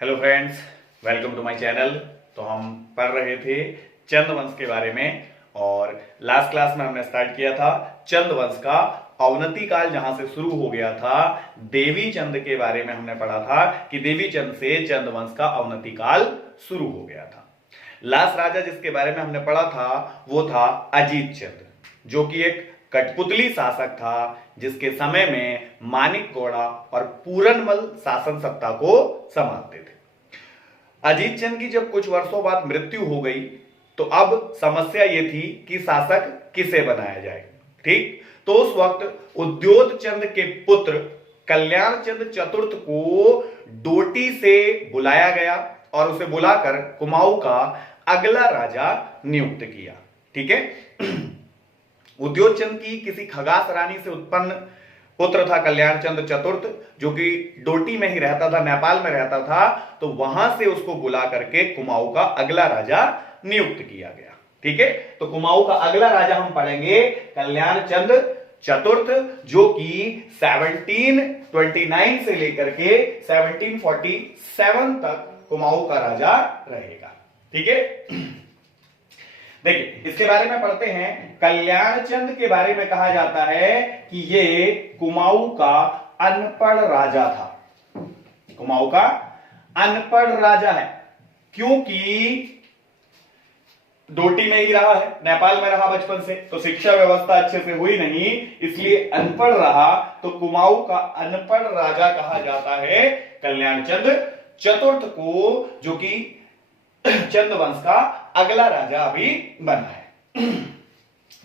Hello friends, welcome to my channel. तो हम पढ़ रहे थे चंद वंश के बारे में और लास्ट क्लास में हमने स्टार्ट किया था चंद वंश का अवनति काल, जहां से शुरू हो गया था देवी चंद के बारे में हमने पढ़ा था कि देवी चंद से चंद वंश का अवनति काल शुरू हो गया था। लास्ट राजा जिसके बारे में हमने पढ़ा था वो था अजीत चंद, जो कि एक कठपुतली शासक था जिसके समय में मानिक गौड़ा और पूरनमल शासन सत्ता को संभालते थे। अजीत चंद की जब कुछ वर्षों बाद मृत्यु हो गई तो अब समस्या यह थी कि शासक किसे बनाया जाए। ठीक, तो उस वक्त उद्योत चंद के पुत्र कल्याण चंद चतुर्थ को डोटी से बुलाया गया और उसे बुलाकर कुमाऊं का अगला राजा नियुक्त किया। ठीक है। उद्योत चंद की किसी खगास रानी से उत्पन्न पुत्र था कल्याण चंद चतुर्थ, जो कि डोटी में ही रहता था, नेपाल में रहता था। तो वहां से उसको बुला करके कुमाऊं का अगला राजा नियुक्त किया गया। ठीक है, तो कुमाऊं का अगला राजा हम पढ़ेंगे कल्याण चंद चतुर्थ, जो कि 1729 से लेकर के 1747 तक कुमाऊं का राजा रहेगा। ठीक है, देखिए इसके बारे में पढ़ते हैं। कल्याण चंद के बारे में कहा जाता है कि ये कुमाऊं का अनपढ़ राजा था। कुमाऊं का अनपढ़ राजा है क्योंकि डोटी में ही रहा है, नेपाल में रहा बचपन से, तो शिक्षा व्यवस्था अच्छे से हुई नहीं, इसलिए अनपढ़ रहा। तो कुमाऊं का अनपढ़ राजा कहा जाता है कल्याण चंद चतुर्थ को, जो कि चंद वंश का अगला राजा अभी बना है।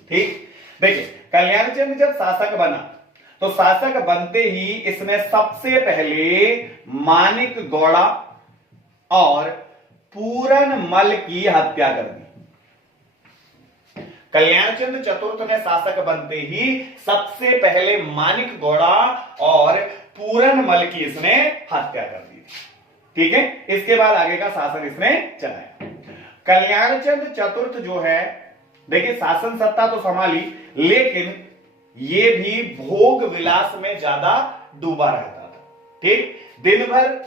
ठीक, देखिए कल्याण चंद जब शासक बना तो शासक बनते ही इसने सबसे पहले मानिक गौड़ा और पूरनमल की हत्या कर दी। कल्याण चंद चतुर्थ ने शासक बनते ही सबसे पहले मानिक गौड़ा और पूरनमल की इसने हत्या कर दी। ठीक है, इसके बाद आगे का शासन इसने चलाया। कल्याण चंद चतुर्थ जो है, देखिए शासन सत्ता तो संभाली, लेकिन ये भी भोग विलास में ज्यादा डूबा रहता था। ठीक, दिन भर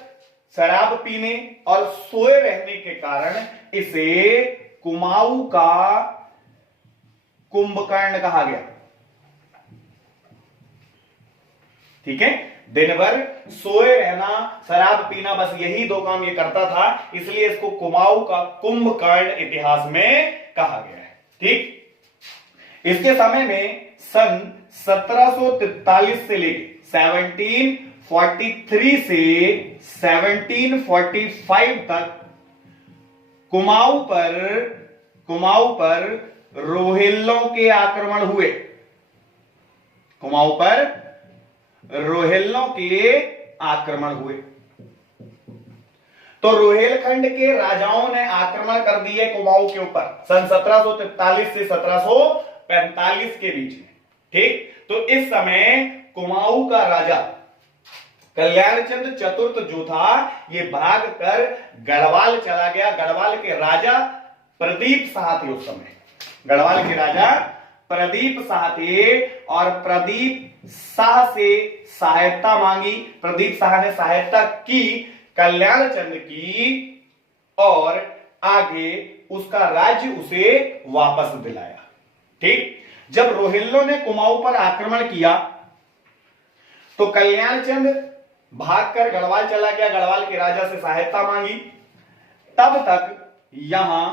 शराब पीने और सोए रहने के कारण इसे कुमाऊं का कुंभकर्ण कहा गया। ठीक है, दिन भर सोए रहना, शराब पीना, बस यही दो काम ये करता था, इसलिए इसको कुमाऊं का कुंभकर्ण इतिहास में कहा गया है। ठीक, इसके समय में सन 1743 से लेकर 1743 से 1745 तक कुमाऊं पर रोहिल्लों के आक्रमण हुए। कुमाऊं पर रोहिल्लों के आक्रमण हुए तो रोहिलखंड के राजाओं ने आक्रमण कर दिए कुमाऊं के ऊपर सन 1743 से 1745 के बीच में। ठीक, तो इस समय कुमाऊं का राजा कल्याण चंद चतुर्थ जो था ये भाग कर गढ़वाल चला गया। गढ़वाल के राजा प्रदीप शाह थे उस समय, गढ़वाल के राजा प्रदीप शाह थे और प्रदीप शाह से सहायता मांगी। प्रदीप शाह ने सहायता की कल्याण चंद की और आगे उसका राज्य उसे वापस दिलाया। ठीक, जब रोहिल्लों ने कुमाऊं पर आक्रमण किया तो कल्याण चंद भागकर गढ़वाल चला गया, गढ़वाल के राजा से सहायता मांगी। तब तक यहां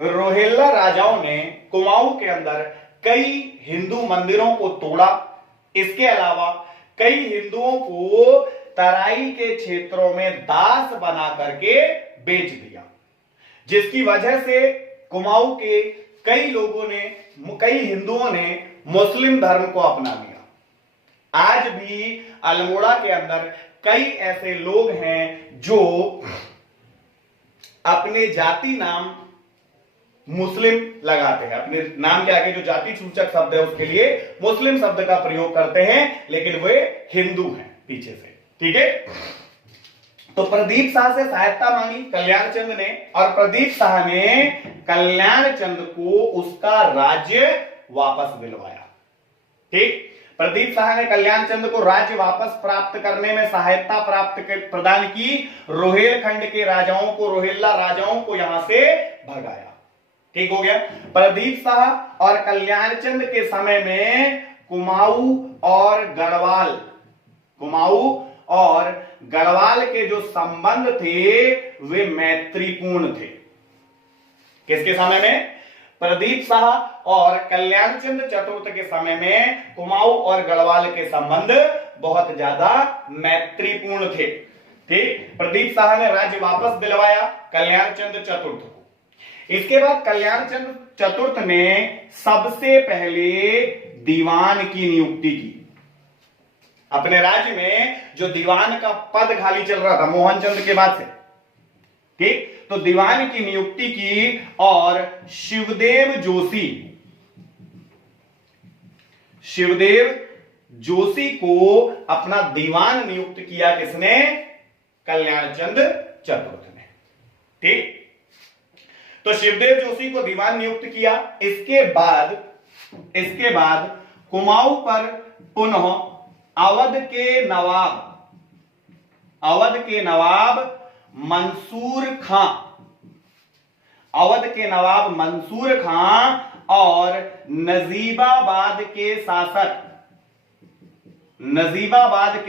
रोहिल्ला राजाओं ने कुमाऊं के अंदर कई हिंदू मंदिरों को तोड़ा। इसके अलावा कई हिंदुओं को तराई के क्षेत्रों में दास बना करके बेच दिया, जिसकी वजह से कुमाऊं के कई हिंदुओं ने मुस्लिम धर्म को अपना लिया। आज भी अल्मोड़ा के अंदर कई ऐसे लोग हैं जो अपने जाति नाम मुस्लिम लगाते हैं, अपने नाम के आगे जो जाति सूचक शब्द है उसके लिए मुस्लिम शब्द का प्रयोग करते हैं, लेकिन वे हिंदू हैं पीछे से। ठीक है, तो प्रदीप शाह से सहायता मांगी कल्याण चंद ने और प्रदीप शाह ने कल्याण चंद को उसका राज्य वापस दिलवाया। ठीक, प्रदीप शाह ने कल्याण चंद को राज्य वापस प्राप्त करने में सहायता प्रदान की। रोहेलखंड के राजाओं को, रोहिल्ला राजाओं को यहां से भगाया। ठीक हो गया। प्रदीप शाह और कल्याण चंद के समय में कुमाऊं और गढ़वाल के जो संबंध थे वे मैत्रीपूर्ण थे। किसके समय में? प्रदीप शाह और कल्याण चंद चतुर्थ के समय में कुमाऊं और गढ़वाल के संबंध बहुत ज्यादा मैत्रीपूर्ण थे। ठीक। प्रदीप शाह ने राज्य वापस दिलवाया कल्याण चंद चतुर्थ को। इसके बाद कल्याण चंद चतुर्थ ने सबसे पहले दीवान की नियुक्ति की। अपने राज्य में जो दीवान का पद खाली चल रहा था मोहन चंद के बाद से, ठीक, तो दीवान की नियुक्ति की और शिवदेव जोशी को अपना दीवान नियुक्त किया। किसने? कल्याण चंद चतुर्थ ने। ठीक। तो शिवदेव जोशी को दीवान नियुक्त किया। इसके बाद कुमाऊं पर पुनः अवध के नवाब मंसूर खां और नजीबाबाद के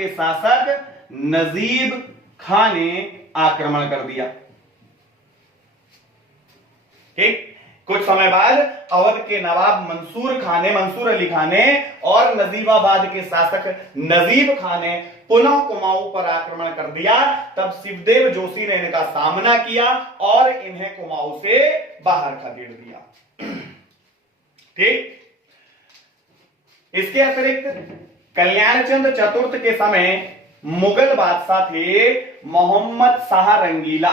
शासक नजीब खां ने आक्रमण कर दिया। ठीक। कुछ समय बाद अवध के नवाब मंसूर अली खान ने और नजीबाबाद के शासक नजीब खान ने पुनः कुमाऊं पर आक्रमण कर दिया। तब शिवदेव जोशी ने इनका सामना किया और इन्हें कुमाऊं से बाहर खदेड़ दिया। ठीक। इसके अतिरिक्त कल्याण चंद चतुर्थ के समय मुगल बादशाह थे मोहम्मद शाह रंगीला।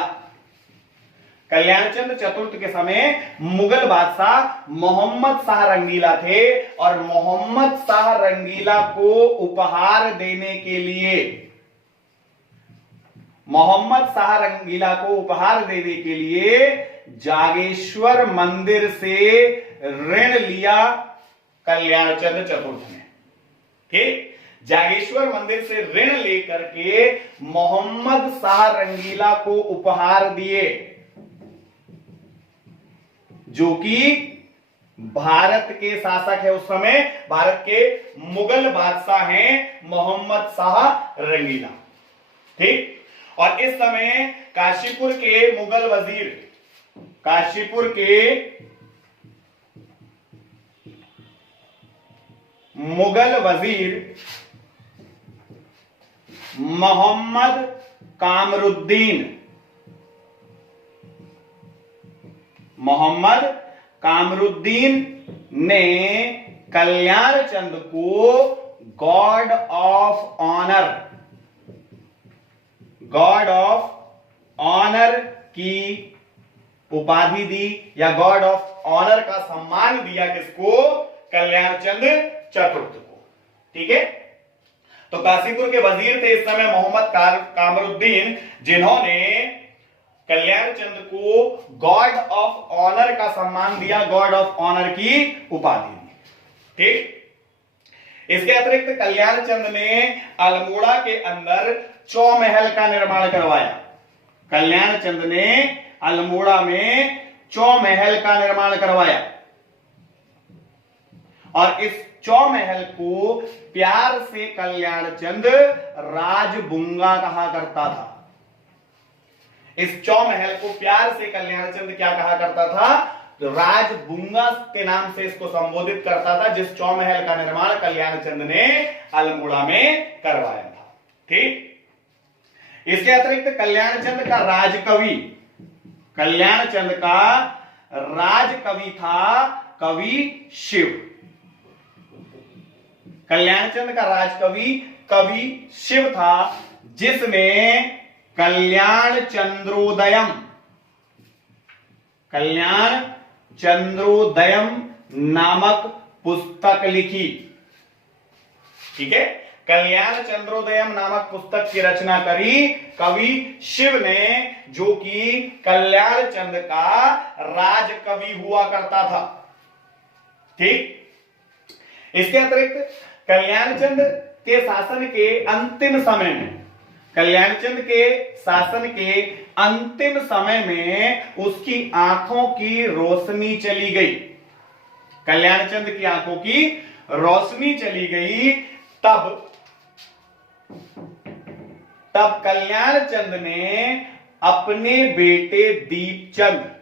कल्याण चंद चतुर्थ के समय मुगल बादशाह मोहम्मद शाह रंगीला थे और मोहम्मद शाह रंगीला को उपहार देने के लिए जागेश्वर मंदिर से ऋण लिया कल्याण चंद चतुर्थ ने। ठीक। जागेश्वर मंदिर से ऋण लेकर के मोहम्मद शाह रंगीला को उपहार दिए, जो कि भारत के शासक है। उस समय भारत के मुगल बादशाह हैं मोहम्मद शाह रंगीला। ठीक। और इस समय काशीपुर के मुगल वजीर मोहम्मद कामरुद्दीन ने कल्याण चंद को गॉड ऑफ ऑनर की उपाधि दी या गॉड ऑफ ऑनर का सम्मान दिया। किसको? कल्याण चंद चतुर्थ को। ठीक है। तो काशीपुर के वजीर थे इस समय मोहम्मद कामरुद्दीन, जिन्होंने कल्याण चंद को गॉड ऑफ ऑनर का सम्मान दिया, गॉड ऑफ ऑनर की उपाधि दी। ठीक। इसके अतिरिक्त कल्याण चंद ने अल्मोड़ा के अंदर चौमहल का निर्माण करवाया। कल्याण चंद ने अल्मोड़ा में चौमहल का निर्माण करवाया और इस चौमहल को प्यार से कल्याण चंद राजबुंगा कहा करता था। इस चौमहल को प्यार से कल्याण चंद क्या कहा करता था? राजबुंगा के नाम से इसको संबोधित करता था, जिस चौमहल का निर्माण कल्याण चंद ने अल्मोड़ा में करवाया था। ठीक। इसके अतिरिक्त कल्याण चंद का राजकवि था कवि शिव। कल्याण चंद का राजकवि कवि शिव था, जिसने कल्याण चंद्रोदयम नामक पुस्तक लिखी। ठीक है। कल्याण चंद्रोदयम नामक पुस्तक की रचना करी कवि शिव ने, जो कि कल्याण चंद का राजकवि हुआ करता था। ठीक। इसके अतिरिक्त कल्याणचंद के शासन के अंतिम समय में, कल्याणचंद के शासन के अंतिम समय में उसकी आंखों की रोशनी चली गई, कल्याणचंद की आंखों की रोशनी चली गई। तब कल्याणचंद ने अपने बेटे दीपचंद,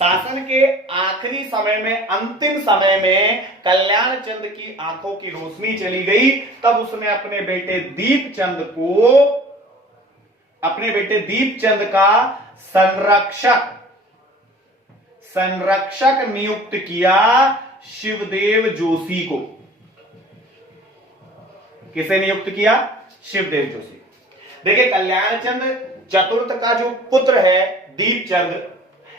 शासन के आखिरी समय में, अंतिम समय में कल्याणचंद की आंखों की रोशनी चली गई, तब उसने अपने बेटे दीपचंद का संरक्षक नियुक्त किया शिवदेव जोशी को। किसे नियुक्त किया? शिवदेव जोशी। देखिए, कल्याणचंद चतुर्थ का जो पुत्र है दीपचंद,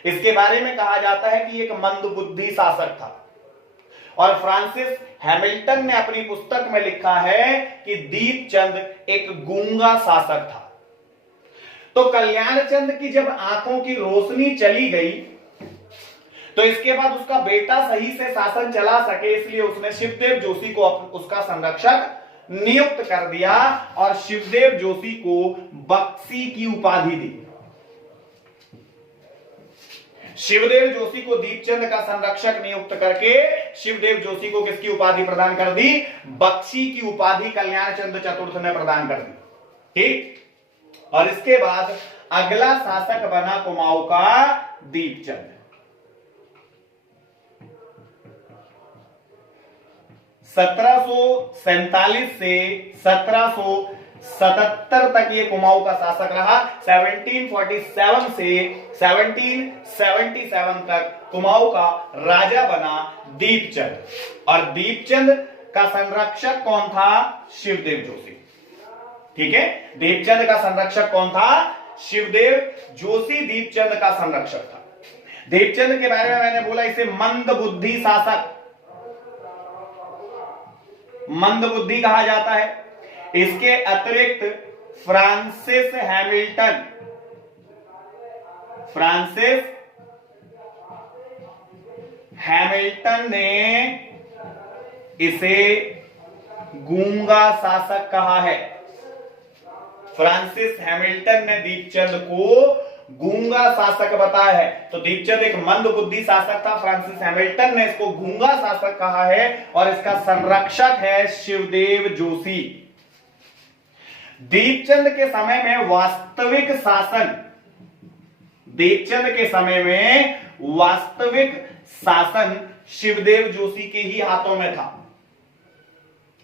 इसके बारे में कहा जाता है कि एक मंदबुद्धि शासक था, और फ्रांसिस हैमिल्टन ने अपनी पुस्तक में लिखा है कि दीपचंद एक गूंगा शासक था। तो कल्याणचंद की जब आंखों की रोशनी चली गई, तो इसके बाद उसका बेटा सही से शासन चला सके, इसलिए उसने शिवदेव जोशी को उसका संरक्षक नियुक्त कर दिया और शिवदेव जोशी को बख्शी की उपाधि दी। शिवदेव जोशी को दीपचंद का संरक्षक नियुक्त करके शिवदेव जोशी को किसकी उपाधि प्रदान कर दी? बख्शी की उपाधि कल्याणचंद चतुर्थ ने प्रदान कर दी। ठीक। और इसके बाद अगला शासक बना कुमाऊं का दीपचंद। 1747 से 1777 तक ये कुमाऊं का शासक रहा। 1747 से 1777 तक कुमाऊं का राजा बना दीपचंद, और दीपचंद का संरक्षक कौन था? शिवदेव जोशी। ठीक है, दीपचंद का संरक्षक कौन था? शिवदेव जोशी दीपचंद का संरक्षक था। दीपचंद के बारे में मैंने बोला इसे मंदबुद्धि शासक, मंदबुद्धि कहा जाता है। इसके अतिरिक्त फ्रांसिस हैमिल्टन ने इसे गूंगा शासक कहा है। फ्रांसिस हैमिल्टन ने दीपचंद को गूंगा शासक बताया है। तो दीपचंद एक मंदबुद्धि शासक था, फ्रांसिस हैमिल्टन ने इसको गूंगा शासक कहा है, और इसका संरक्षक है शिवदेव जोशी। दीपचंद के समय में वास्तविक शासन, दीपचंद के समय में वास्तविक शासन शिवदेव जोशी के ही हाथों में था।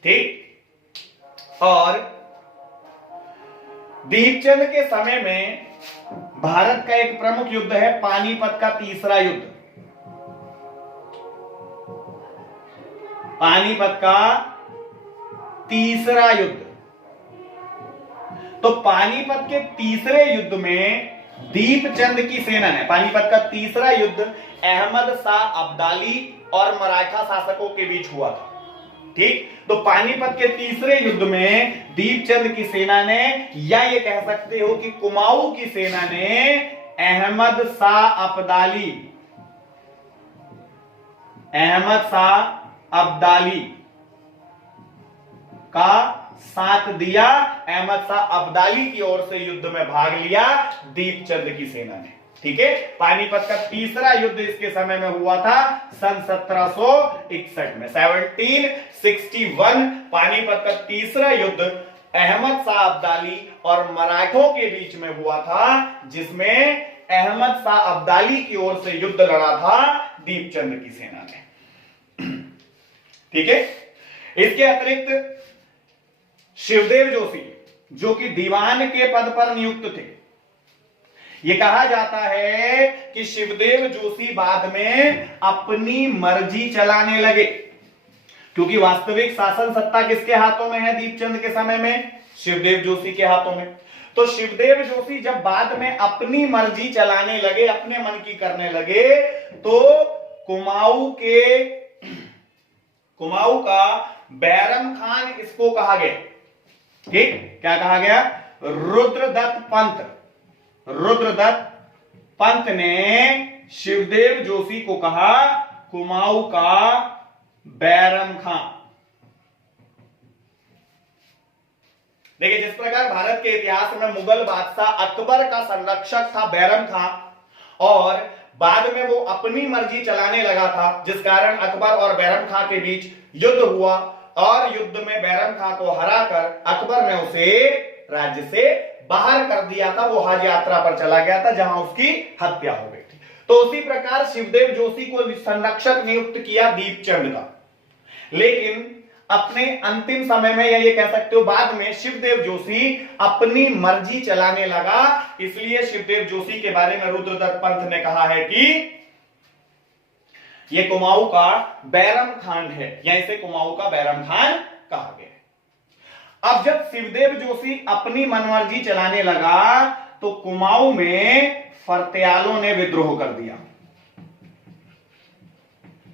ठीक। और दीपचंद के समय में भारत का एक प्रमुख युद्ध है पानीपत का तीसरा युद्ध। पानीपत का तीसरा युद्ध। तो पानीपत के तीसरे युद्ध में दीपचंद की सेना ने, पानीपत का तीसरा युद्ध अहमद शाह अब्दाली और मराठा शासकों के बीच हुआ था। ठीक। तो पानीपत के तीसरे युद्ध में दीपचंद की सेना ने, या ये कह सकते हो कि कुमाऊं की सेना ने अहमद शाह अब्दाली का साथ दिया। अहमद शाह अब्दाली की ओर से युद्ध में भाग लिया दीपचंद की सेना ने। ठीक है। पानीपत का तीसरा युद्ध इसके समय में हुआ था सन 1761 में। 1761 पानीपत का तीसरा युद्ध अहमद शाह अब्दाली और मराठों के बीच में हुआ था, जिसमें अहमद शाह अब्दाली की ओर से युद्ध लड़ा था दीपचंद की सेना ने। ठीक है। इसके अतिरिक्त शिवदेव जोशी, जो कि दीवान के पद पर नियुक्त थे, यह कहा जाता है कि शिवदेव जोशी बाद में अपनी मर्जी चलाने लगे, क्योंकि वास्तविक शासन सत्ता किसके हाथों में है दीपचंद के समय में? शिवदेव जोशी के हाथों में। तो शिवदेव जोशी जब बाद में अपनी मर्जी चलाने लगे, अपने मन की करने लगे, तो कुमाऊं का बैरम खान इसको कहा गया। ठीक। क्या कहा गया? रुद्रदत्त पंत ने शिवदेव जोशी को कहा कुमाऊं का बैरम खां। देखिए, जिस प्रकार भारत के इतिहास में मुगल बादशाह अकबर का संरक्षक था बैरम खां, और बाद में वो अपनी मर्जी चलाने लगा था, जिस कारण अकबर और बैरम खां के बीच युद्ध हुआ, और युद्ध में बैरम खां को हराकर अकबर ने उसे राज्य से बाहर कर दिया था। वो हज यात्रा पर चला गया था, जहां उसकी हत्या हो गई थी। तो उसी प्रकार शिवदेव जोशी को संरक्षक नियुक्त किया दीपचंद का, लेकिन अपने अंतिम समय में, या ये कह सकते हो बाद में, शिवदेव जोशी अपनी मर्जी चलाने लगा। इसलिए शिवदेव जोशी के बारे में रुद्रदत्त पंत ने कहा है कि ये कुमाऊं का बैरम खान है, या इसे कुमाऊं का बैरम खान कहा गया है। अब जब शिवदेव जोशी अपनी मनमर्जी चलाने लगा तो कुमाऊं में फर्त्यालों ने विद्रोह कर दिया।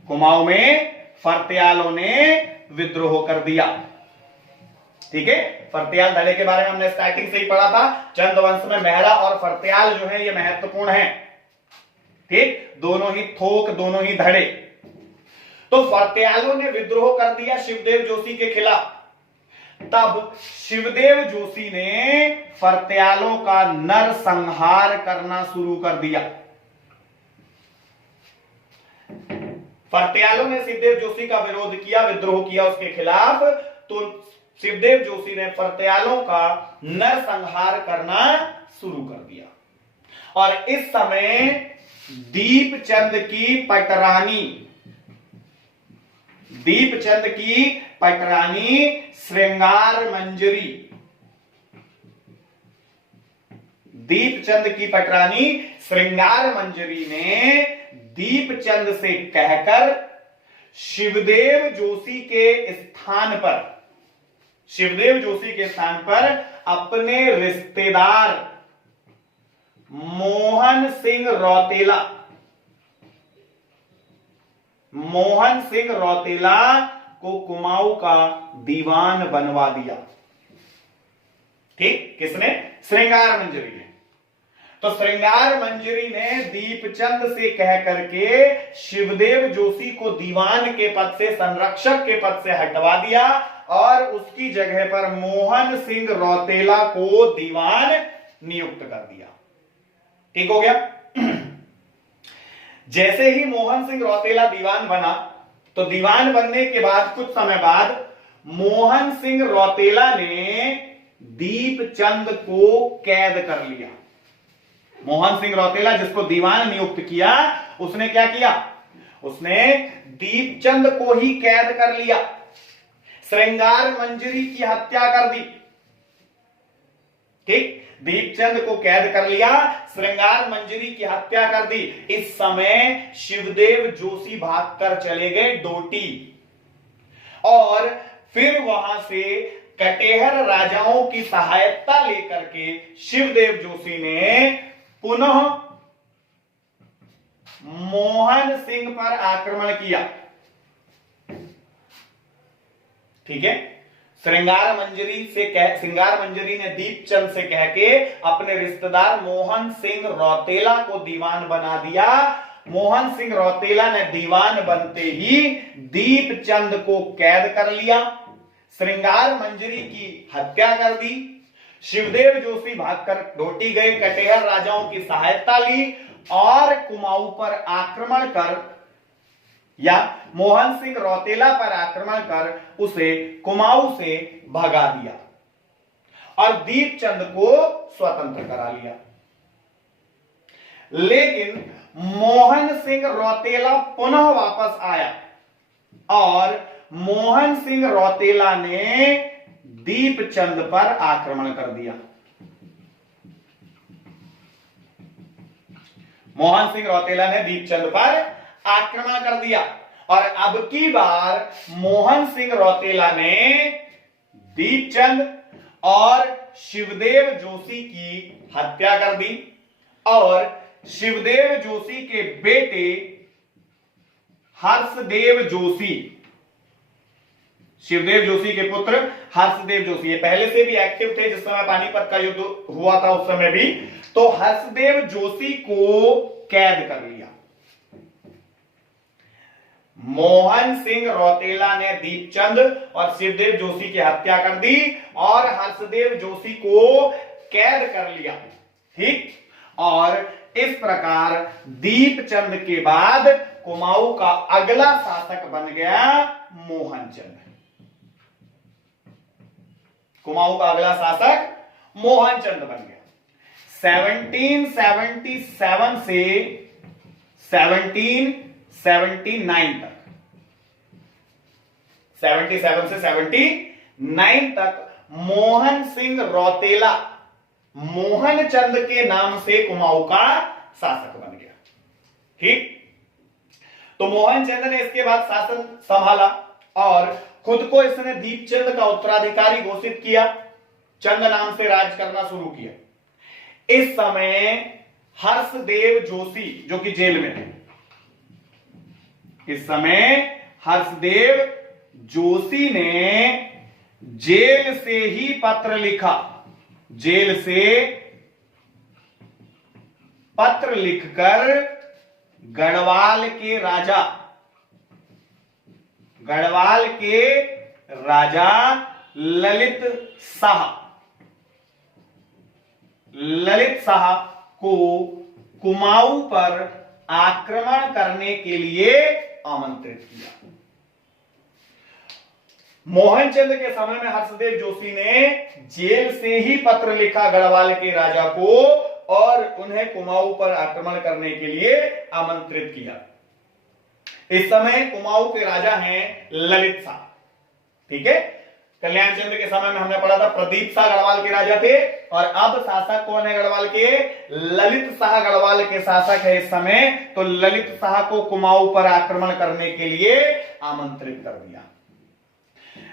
कुमाऊं में फर्त्यालों ने विद्रोह कर दिया। ठीक है, फर्त्याल धड़े के बारे में हमने स्टार्टिंग से ही पढ़ा था। चंद वंश में मेहरा और फर्त्याल जो है ये महत्वपूर्ण है। ठीक, दोनों ही थोक, दोनों ही धड़े। तो फर्त्यालों ने विद्रोह कर दिया शिवदेव जोशी के खिलाफ। तब शिवदेव जोशी ने फर्त्यालों का नरसंहार करना शुरू कर दिया। फर्त्यालों ने शिवदेव जोशी का विरोध किया, विद्रोह किया उसके खिलाफ, तो शिवदेव जोशी ने फर्त्यालों का नरसंहार करना शुरू कर दिया। और इस समय दीपचंद की पटरानी श्रृंगार मंजरी, दीपचंद की पटरानी श्रृंगार मंजरी ने दीपचंद से कहकर शिवदेव जोशी के स्थान पर अपने रिश्तेदार मोहन सिंह रौतेला को कुमाऊं का दीवान बनवा दिया। ठीक, किसने? श्रृंगार मंजरी ने। तो श्रृंगार मंजरी ने दीपचंद से कह करके शिवदेव जोशी को दीवान के पद से, संरक्षक के पद से हटवा दिया, और उसकी जगह पर मोहन सिंह रौतेला को दीवान नियुक्त कर दिया। ठीक हो गया। जैसे ही मोहन सिंह रौतेला दीवान बना, तो दीवान बनने के बाद कुछ समय बाद मोहन सिंह रौतेला ने दीपचंद को कैद कर लिया। मोहन सिंह रौतेला, जिसको दीवान नियुक्त किया, उसने क्या किया? उसने दीपचंद को ही कैद कर लिया, श्रृंगार मंजरी की हत्या कर दी। ठीक, दीपचंद को कैद कर लिया, श्रृंगार मंजरी की हत्या कर दी। इस समय शिवदेव जोशी भागकर चले गए डोटी, और फिर वहां से कटेहर राजाओं की सहायता लेकर के शिवदेव जोशी ने पुनः मोहन सिंह पर आक्रमण किया। ठीक है, श्रृंगार मंजरी ने दीपचंद से कह के अपने रिश्तेदार मोहन सिंह रौतेला को दीवान बना दिया। मोहन सिंह रौतेला ने दीवान बनते ही दीपचंद को कैद कर लिया, श्रृंगार मंजरी की हत्या कर दी। शिवदेव जोशी भागकर डोटी गए, कटेहर राजाओं की सहायता ली, और कुमाऊं पर आक्रमण कर, या मोहन सिंह रौतेला पर आक्रमण कर उसे कुमाऊं से भगा दिया, और दीपचंद को स्वतंत्र करा लिया। लेकिन मोहन सिंह रौतेला पुनः वापस आया, और मोहन सिंह रौतेला ने दीपचंद पर आक्रमण कर दिया। मोहन सिंह रौतेला ने दीपचंद पर आक्रमण कर दिया, और अब की बार मोहन सिंह रौतेला ने दीपचंद और शिवदेव जोशी की हत्या कर दी, और शिवदेव जोशी के बेटे हर्षदेव जोशी, शिवदेव जोशी के पुत्र हर्षदेव जोशी, ये पहले से भी एक्टिव थे जिस समय पानीपत का युद्ध हुआ था, उस समय भी। तो हर्षदेव जोशी को कैद कर लिया। मोहन सिंह रौतेला ने दीपचंद और शिवदेव जोशी की हत्या कर दी और हर्षदेव जोशी को कैद कर लिया। ठीक, और इस प्रकार दीपचंद के बाद कुमाऊं का अगला शासक बन गया मोहनचंद। कुमाऊं का अगला शासक मोहनचंद बन गया। 1777 से 1779 तक, 77 से 79 तक मोहन सिंह रौतेला मोहनचंद के नाम से कुमाऊं का शासक बन गया। ठीक, तो मोहनचंद ने इसके बाद शासन संभाला और खुद को इसने दीपचंद का उत्तराधिकारी घोषित किया, चंद नाम से राज करना शुरू किया। इस समय हर्षदेव जोशी जो कि जेल में थे, इस समय हर्षदेव जोशी ने जेल से ही पत्र लिखा, जेल से पत्र लिखकर गढ़वाल के राजा ललित शाह को कुमाऊं पर आक्रमण करने के लिए आमंत्रित किया। मोहनचंद के समय में हर्षदेव जोशी ने जेल से ही पत्र लिखा गढ़वाल के राजा को और उन्हें कुमाऊं पर आक्रमण करने के लिए आमंत्रित किया। इस समय कुमाऊं के राजा हैं ललित शाह। ठीक है, कल्याण चंद्र के समय में हमने पढ़ा था प्रदीप शाह गढ़वाल के राजा थे और अब शासक कौन है गढ़वाल के? ललित शाह गढ़वाल के शासक है इस समय। तो ललित शाह को कुमाऊं पर आक्रमण करने के लिए आमंत्रित कर दिया।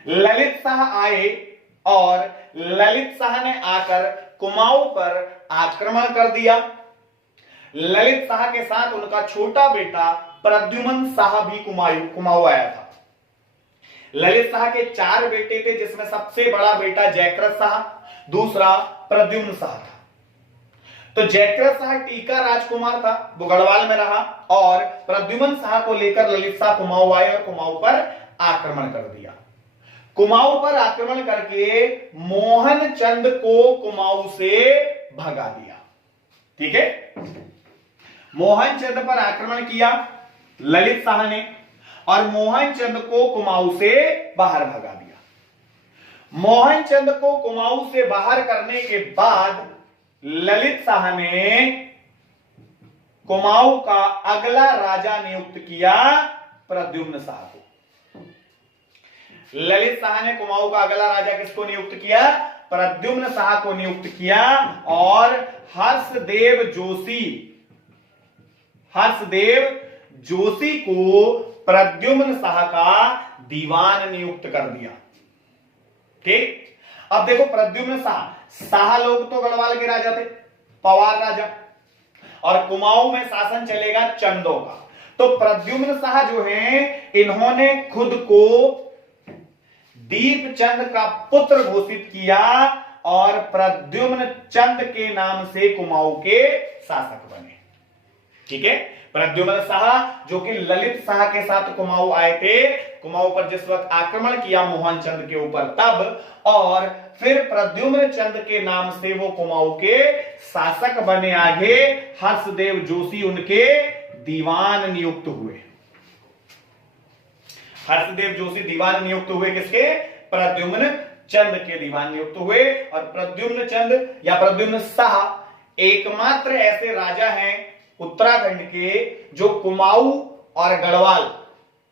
ललित शाह आए और ललित शाह ने आकर कुमाऊं पर आक्रमण कर दिया। ललित शाह के साथ उनका छोटा बेटा प्रद्युमन शाह भी कुमाऊं आया था। ललित शाह के 4 बेटे थे, जिसमें सबसे बड़ा बेटा जयकृत शाह, दूसरा प्रद्युम्न शाह था। तो जयकृत शाह टीका राजकुमार था, वो गढ़वाल में रहा और प्रद्युमन शाह को लेकर ललित शाह कुमाऊं आए और कुमाऊं पर आक्रमण कर दिया। कुमाऊं पर आक्रमण करके मोहनचंद को कुमाऊं से भगा दिया। ठीक है, मोहनचंद पर आक्रमण किया ललित शाह ने और मोहनचंद को कुमाऊं से बाहर भगा दिया। मोहनचंद को कुमाऊं से बाहर करने के बाद ललित शाह ने कुमाऊं का अगला राजा नियुक्त किया प्रद्युम्न शाह को। ललित शाह ने कुमाऊं का अगला राजा किसको नियुक्त किया? प्रद्युम्न शाह को नियुक्त किया और हर्षदेव जोशी को प्रद्युम्न शाह का दीवान नियुक्त कर दिया। ठीक, अब देखो प्रद्युम्न शाह लोग तो गढ़वाल के राजा थे, पवार राजा, और कुमाऊं में शासन चलेगा चंदों का। तो प्रद्युम्न शाह जो हैं, इन्होंने खुद को दीपचंद का पुत्र घोषित किया और प्रद्युम्न चंद के नाम से कुमाऊं के शासक बने। ठीक है, प्रद्युम्न शाह जो कि ललित शाह के साथ कुमाऊं आए थे, कुमाऊं पर जिस वक्त आक्रमण किया मोहनचंद के ऊपर तब, और फिर प्रद्युम्न चंद के नाम से वो कुमाऊं के शासक बने। आगे हर्षदेव जोशी उनके दीवान नियुक्त हुए। हर्षदेव जोशी दीवान नियुक्त हुए किसके? प्रद्युम्न चंद के दीवान नियुक्त हुए। और प्रद्युम्न चंद या प्रद्युम्न शाह एकमात्र ऐसे राजा हैं उत्तराखंड के जो कुमाऊं और गढ़वाल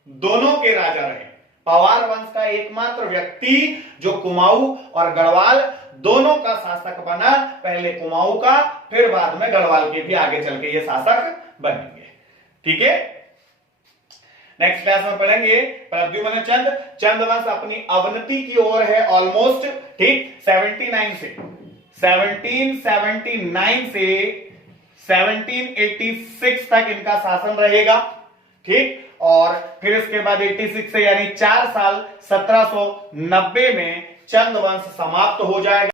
दोनों के राजा रहे। पवार वंश का एकमात्र व्यक्ति जो कुमाऊं और गढ़वाल दोनों का शासक बना, पहले कुमाऊं का फिर बाद में गढ़वाल के भी आगे चल के ये शासक बनेंगे। ठीक है, नेक्स्ट क्लास में पढ़ेंगे प्रद्युम्न चंद वंश अपनी अवनति की ओर है ऑलमोस्ट। ठीक, 1779 से 1786 तक इनका शासन रहेगा। ठीक, और फिर इसके बाद 86 से यानी 4 साल 1790 में चंद वंश समाप्त हो जाएगा।